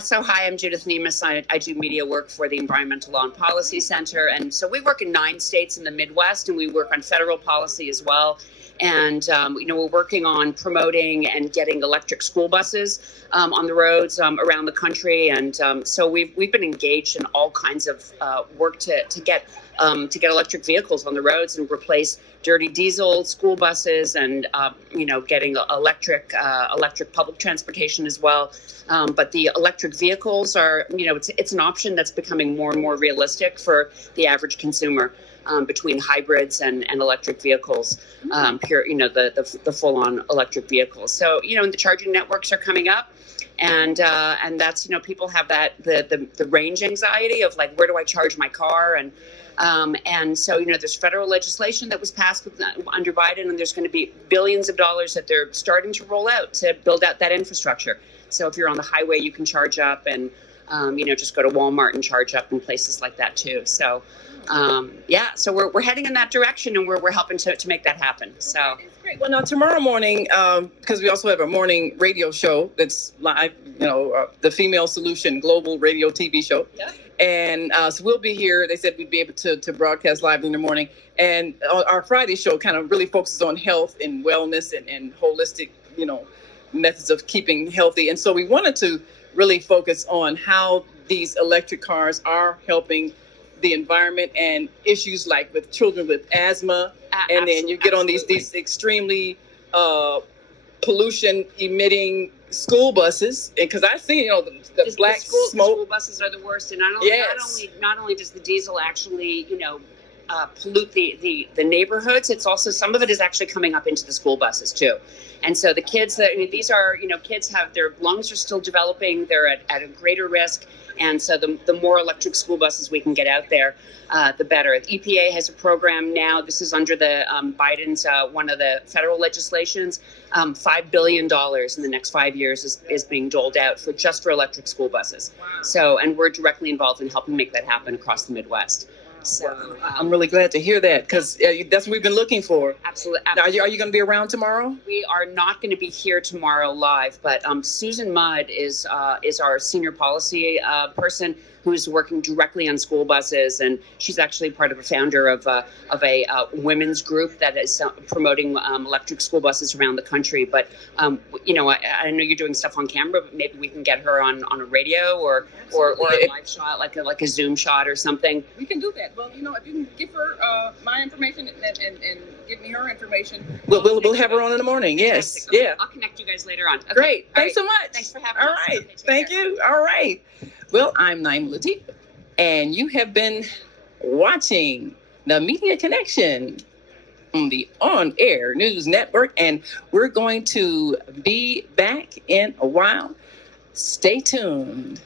So hi, I'm Judith Nemes. I do media work for the Environmental Law and Policy Center. And so we work in 9 states in the Midwest, and we work on federal policy as well. And, we're working on promoting and getting electric school buses on the roads around the country. And so we've been engaged in all kinds of work to get electric vehicles on the roads and replace dirty diesel school buses, and getting electric public transportation as well. But the electric vehicles are, it's an option that's becoming more and more realistic for the average consumer, between hybrids and electric vehicles, the full-on electric vehicles. So, the charging networks are coming up. And that's, people have the range anxiety of like, where do I charge my car? And so, there's federal legislation that was passed under Biden, and there's going to be billions of dollars that they're starting to roll out to build out that infrastructure. So if you're on the highway, you can charge up, and, just go to Walmart and charge up in places like that too. So, so we're heading in that direction, and we're helping to make that happen. So. Great. Well, now tomorrow morning, because we also have a morning radio show that's live, the Female Solution Global Radio TV show. Yeah. And so we'll be here. They said we'd be able to broadcast live in the morning. And our Friday show kind of really focuses on health and wellness and holistic, methods of keeping healthy. And so we wanted to really focus on how these electric cars are helping the environment and issues like with children with asthma. And then you get on these extremely pollution emitting school buses, because I see the black smoke. The school buses are the worst, and not only does the diesel actually pollute the neighborhoods, it's also, some of it is actually coming up into the school buses too. And so the kids these are, kids have, their lungs are still developing, they're at a greater risk. And so the more electric school buses we can get out there, the better. The EPA has a program now. This is under the Biden's, one of the federal legislations. $5 billion in the next 5 years is being doled out for electric school buses. Wow. So, and we're directly involved in helping make that happen across the Midwest. So I'm really glad to hear that, because that's what we've been looking for. Absolutely. Now, are you going to be around tomorrow? We are not going to be here tomorrow live, but Susan Mudd is our senior policy person who's working directly on school buses, and she's actually part of a founder of a women's group that is promoting electric school buses around the country. But I know you're doing stuff on camera, but maybe we can get her on a radio or a live shot, like a Zoom shot or something. We can do that. Well, if you can give her my information and give me her information, we'll have her on in the morning. Yes. Okay. Yeah. I'll connect you guys later on. Okay. Great. Thanks so much. Thanks for having us. All right. Okay, Thank you. All right. Well, I'm Naimah Latif, and you have been watching the Media Connection on the On Air News Network, and we're going to be back in a while. Stay tuned.